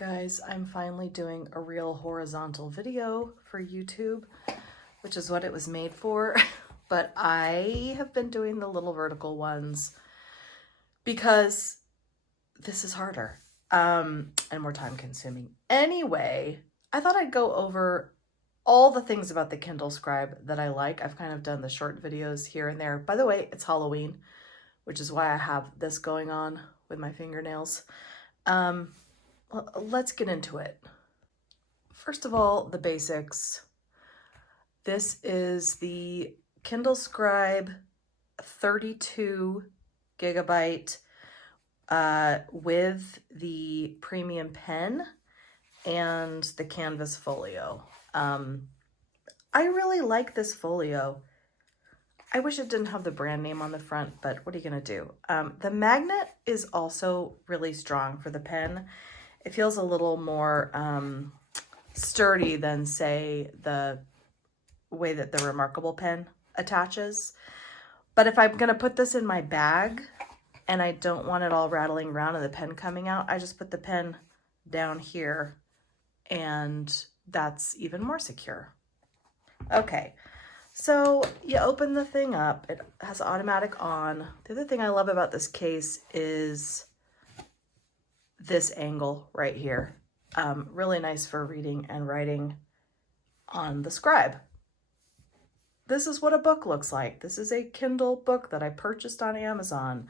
Guys, I'm finally doing a real horizontal video for YouTube, which is what it was made for, but I have been doing the little vertical ones because this is harder and more time consuming. Anyway, I thought I'd go over all the things about the Kindle Scribe that I like. I've kind of done the short videos here and there. By the way, it's Halloween, which is why I have this going on with my fingernails. Let's get into it. First of all, the basics. This is the Kindle Scribe 32 gigabyte with the premium pen and the canvas folio. I really like this folio. I wish it didn't have the brand name on the front, but what are you gonna do? The magnet is also really strong for the pen. It feels a little more sturdy than, say, the way that the Remarkable pen attaches. But if I'm gonna put this in my bag and I don't want it all rattling around and the pen coming out, I just put the pen down here and that's even more secure. Okay, so you open the thing up, it has automatic on. The other thing I love about this case is this angle right here. Really nice for reading and writing on the Scribe. This is what a book looks like. This is a Kindle book that I purchased on Amazon.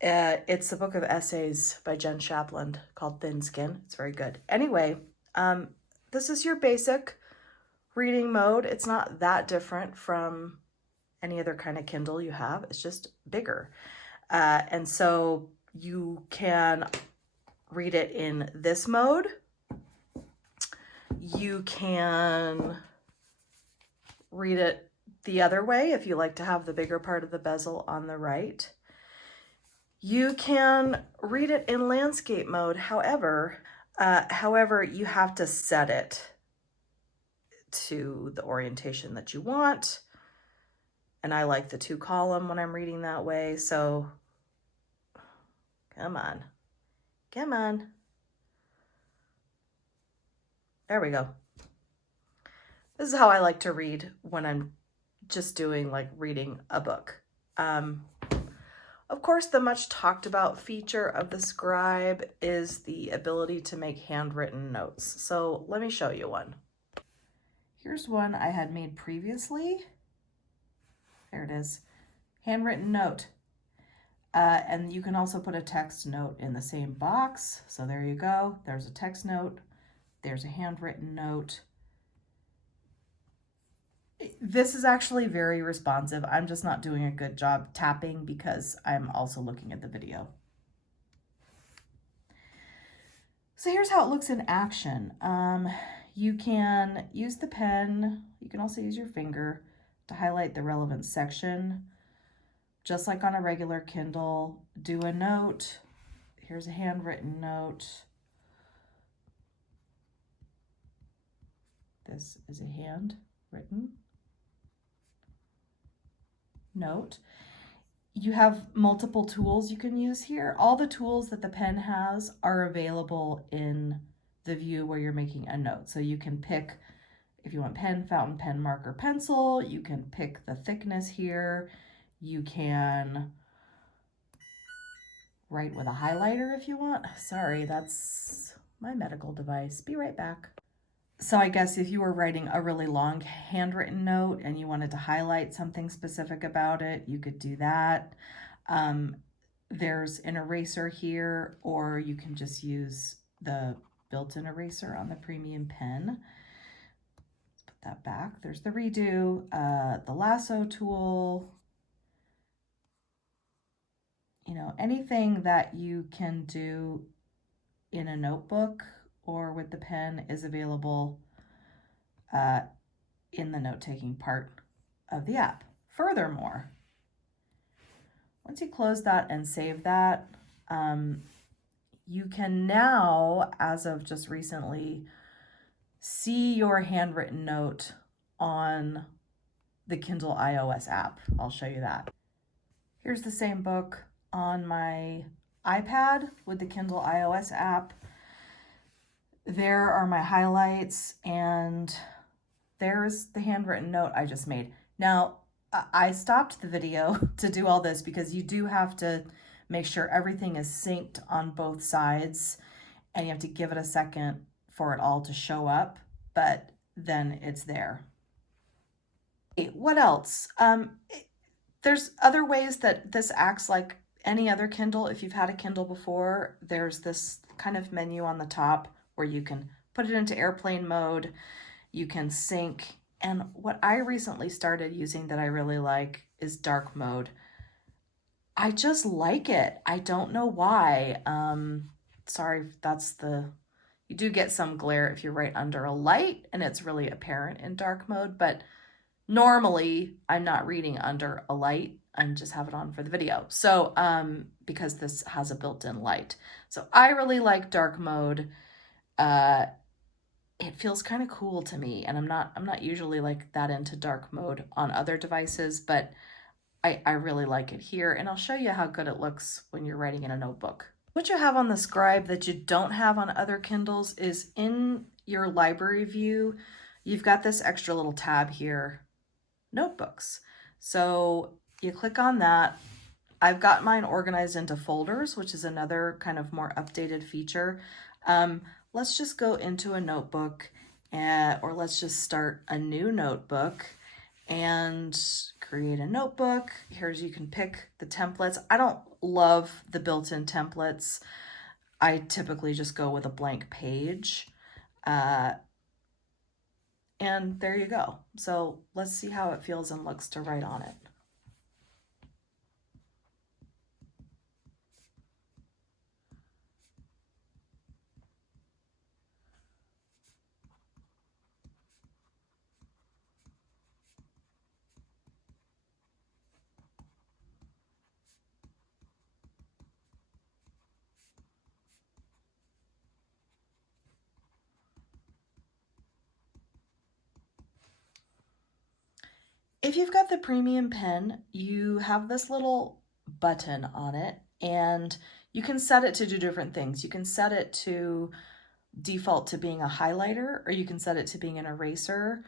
It's a book of essays by Jen Shapland called Thin Skin. It's very good. Anyway, this is your basic reading mode. It's not that different from any other kind of Kindle you have. It's just bigger. And so you can read it in this mode. You can read it the other way if you like to have the bigger part of the bezel on the right. You can read it in landscape mode. However, you have to set it to the orientation that you want. And I like the 2-column when I'm reading that way. So come on. Come on. There we go. This is how I like to read when I'm just doing like reading a book. Of course, the much talked about feature of the Scribe is the ability to make handwritten notes. So let me show you one. Here's one I had made previously. There it is. Handwritten note. And you can also put a text note in the same box. So there you go. There's a text note. There's a handwritten note. This is actually very responsive. I'm just not doing a good job tapping because I'm also looking at the video. So here's how it looks in action. You can use the pen. You can also use your finger to highlight the relevant section. Just like on a regular Kindle, do a note. Here's a handwritten note. This is a handwritten note. You have multiple tools you can use here. All the tools that the pen has are available in the view where you're making a note. So you can pick, if you want pen, fountain pen, marker, pencil, you can pick the thickness here. You can write with a highlighter if you want. Sorry, that's my medical device. Be right back. So I guess if you were writing a really long handwritten note and you wanted to highlight something specific about it, you could do that. There's an eraser here, or you can just use the built-in eraser on the premium pen. Let's put that back. There's the redo, the lasso tool. You know, anything that you can do in a notebook or with the pen is available in the note-taking part of the app. Furthermore, once you close that and save that, you can now, as of just recently, see your handwritten note on the Kindle iOS app. I'll show you that. Here's the same book on my iPad with the Kindle iOS app. there are my highlights, and there's the handwritten note I just made. Now, I stopped the video to do all this because you do have to make sure everything is synced on both sides, and you have to give it a second for it all to show up, but then it's there. What else? There's other ways that this acts like any other Kindle. If you've had a Kindle before, there's this kind of menu on the top where you can put it into airplane mode, you can sync, and what I recently started using that I really like is dark mode. I just like it. I don't know why. Sorry, you do get some glare if you're right under a light and it's really apparent in dark mode, but normally I'm not reading under a light. I just have it on for the video. So, because this has a built-in light. So I really like dark mode. It feels kind of cool to me, and I'm not usually like that into dark mode on other devices, but I really like it here, and I'll show you how good it looks when you're writing in a notebook. What you have on the Scribe that you don't have on other Kindles is in your library view, you've got this extra little tab here, notebooks. So you click on that. I've got mine organized into folders, which is another kind of more updated feature. Let's just go into a notebook, or let's just start a new notebook and create a notebook. Here's, you can pick the templates. I don't love the built-in templates. I typically just go with a blank page. And there you go. So let's see how it feels and looks to write on it. If you've got the premium pen, you have this little button on it, and you can set it to do different things. You can set it to default to being a highlighter, or you can set it to being an eraser.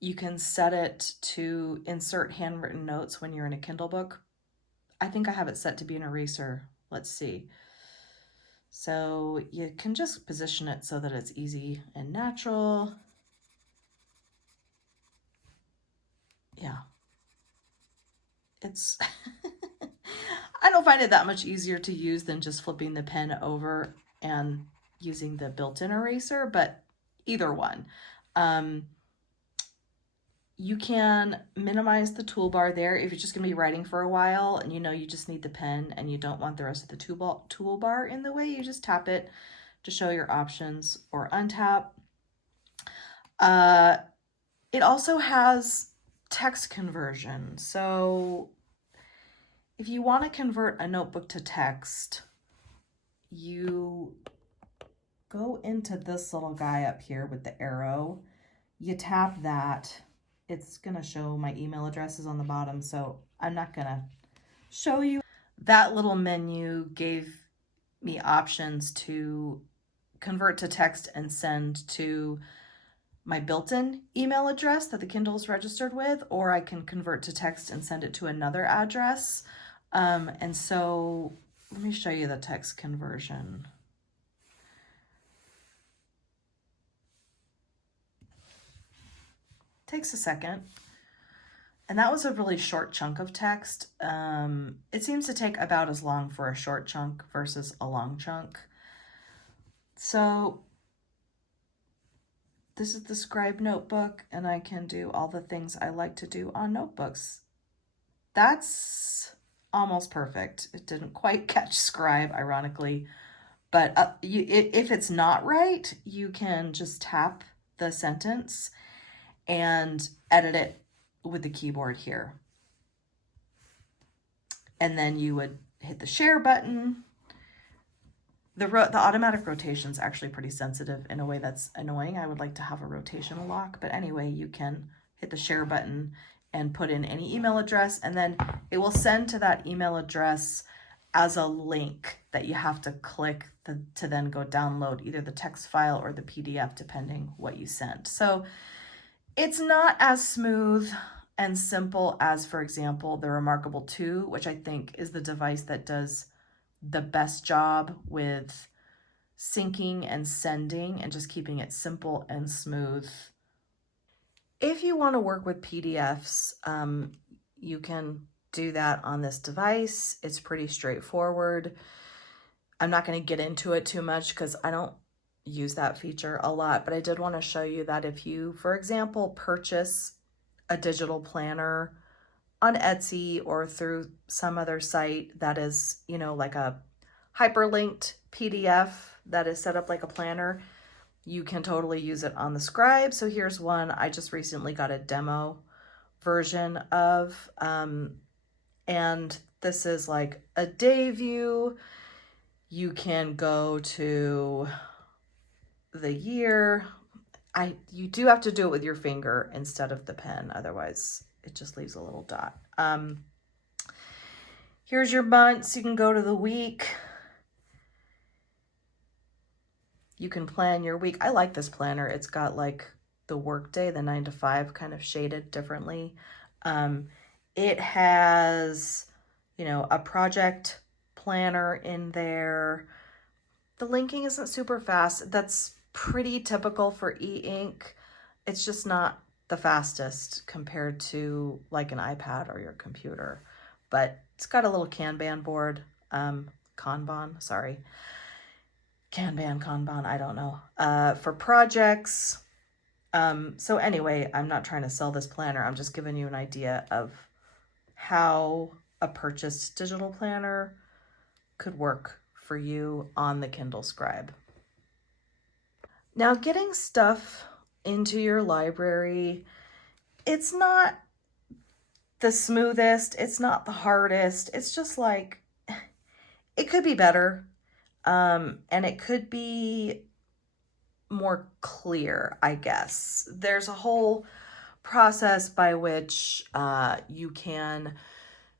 You can set it to insert handwritten notes when you're in a Kindle book. I think I have it set to be an eraser. Let's see. So you can just position it so that it's easy and natural. Yeah. It's, I don't find it that much easier to use than just flipping the pen over and using the built-in eraser, but either one. You can minimize the toolbar there if you're just going to be writing for a while and you just need the pen and you don't want the rest of the toolbar in the way. You just tap it to show your options or untap. It also has text conversion. So if you want to convert a notebook to text, you go into this little guy up here with the arrow. You tap that. It's going to show my email addresses on the bottom, so I'm not going to show you. That little menu gave me options to convert to text and send to my built-in email address that the Kindle is registered with, or I can convert to text and send it to another address. And so let me show you the text conversion. Takes a second. And that was a really short chunk of text. It seems to take about as long for a short chunk versus a long chunk. So this is the Scribe notebook, and I can do all the things I like to do on notebooks. That's almost perfect. It didn't quite catch Scribe, ironically, but if it's not right, you can just tap the sentence and edit it with the keyboard here. And then you would hit the share button. The automatic rotation is actually pretty sensitive in a way that's annoying. I would like to have a rotational lock, but anyway, you can hit the share button and put in any email address, and then it will send to that email address as a link that you have to click to then go download either the text file or the PDF, depending what you sent. So it's not as smooth and simple as, for example, the Remarkable 2, which I think is the device that does the best job with syncing and sending and just keeping it simple and smooth. If you want to work with PDFs, you can do that on this device. It's pretty straightforward. I'm not going to get into it too much because I don't use that feature a lot, but I did want to show you that if you, for example, purchase a digital planner on Etsy or through some other site that is, you know, like a hyperlinked PDF that is set up like a planner, you can totally use it on the Scribe. So here's one I just recently got a demo version of, and this is like a day view. You can go to the year. You do have to do it with your finger instead of the pen, otherwise it just leaves a little dot. Here's your months. You can go to the week. You can plan your week. I like this planner. It's got like the work day, the 9 to 5 kind of shaded differently. It has, you know, a project planner in there. The linking isn't super fast. That's pretty typical for e-ink. It's just not the fastest compared to like an iPad or your computer. But it's got a little Kanban board, Kanban, sorry. Kanban, I don't know, for projects. So anyway, I'm not trying to sell this planner. I'm just giving you an idea of how a purchased digital planner could work for you on the Kindle Scribe. Now, getting stuff into your library, it's not the smoothest, it's not the hardest. It's just like, it could be better. And it could be more clear, I guess. There's a whole process by which you can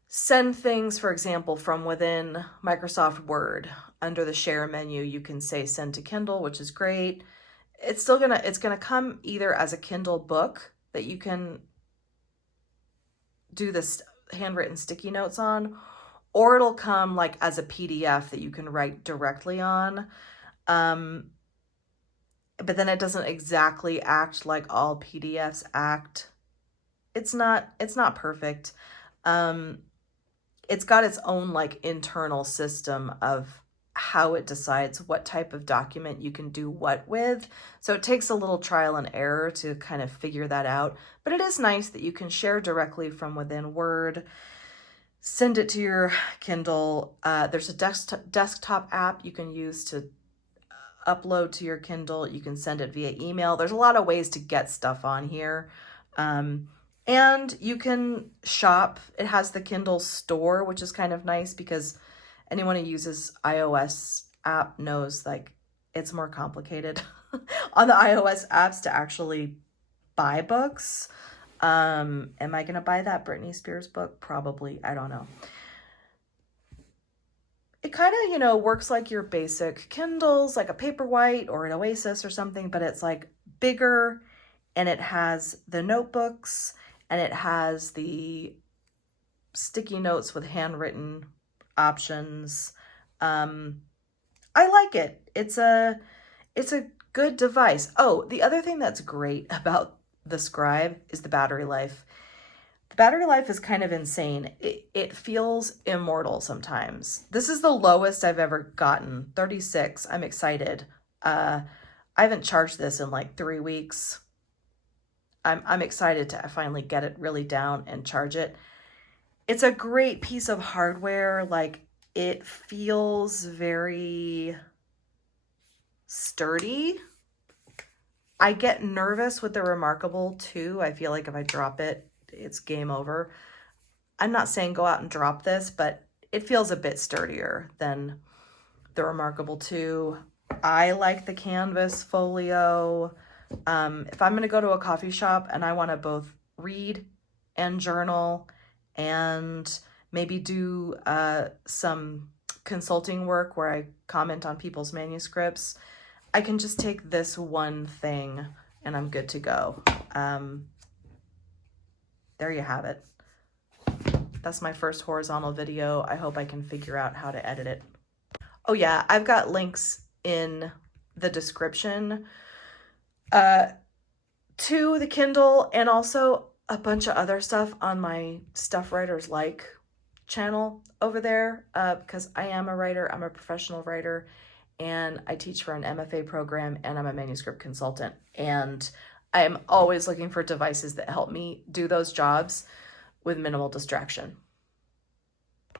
send things, for example, from within Microsoft Word. Under the share menu, you can say send to Kindle, which is great. It's gonna come either as a Kindle book that you can do this handwritten sticky notes on, or it'll come like as a PDF that you can write directly on. But then it doesn't exactly act like all PDFs act. It's not perfect. It's got its own like internal system of how it decides what type of document you can do what with. So it takes a little trial and error to kind of figure that out. But it is nice that you can share directly from within Word, send it to your Kindle. There's a desktop app you can use to upload to your Kindle. You can send it via email. There's a lot of ways to get stuff on here. And you can shop. It has the Kindle store, which is kind of nice because anyone who uses iOS app knows like it's more complicated on the iOS apps to actually buy books. Am I going to buy that Britney Spears book? Probably. I don't know. It kind of, you know, works like your basic Kindles, like a Paperwhite or an Oasis or something, but it's like bigger, and it has the notebooks, and it has the sticky notes with handwritten options. I like it. It's a good device. Oh, the other thing that's great about the Scribe is the battery life. The battery life is kind of insane. It feels immortal sometimes. This is the lowest I've ever gotten, 36. I'm excited. I haven't charged this in like 3 weeks. I'm excited to finally get it really down and charge it. It's a great piece of hardware. Like, it feels very sturdy. I get nervous with the Remarkable 2. I feel like if I drop it, it's game over. I'm not saying go out and drop this, but it feels a bit sturdier than the Remarkable 2. I like the canvas folio. If I'm going to go to a coffee shop and I want to both read and journal and maybe do some consulting work where I comment on people's manuscripts, I can just take this one thing and I'm good to go. There you have it. That's my first horizontal video. I hope I can figure out how to edit it. Oh yeah, I've got links in the description to the Kindle and also a bunch of other stuff on my Stuff Writers Like channel over there, because I am a writer. I'm a professional writer, and I teach for an MFA program, and I'm a manuscript consultant, and I am always looking for devices that help me do those jobs with minimal distraction.